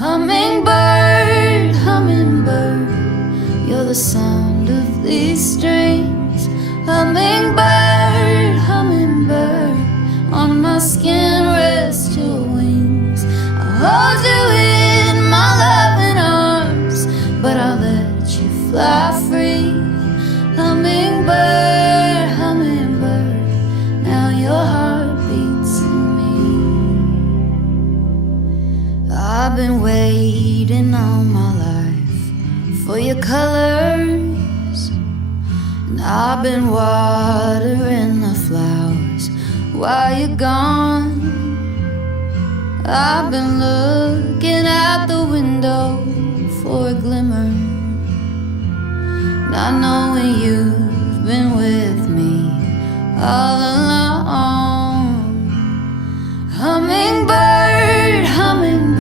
Hummingbird, hummingbird, you're the sound of these strings. Hummingbird, hummingbird, on my skin rest your wings. I'll hold you in my loving arms, but I'll let you fly free. Hummingbird, hummingbird, now your heart beats in me. I've been waiting all my life for your colors, and I've been watering the flowers while you're gone. I've been looking out the window for a glimmer, not knowing you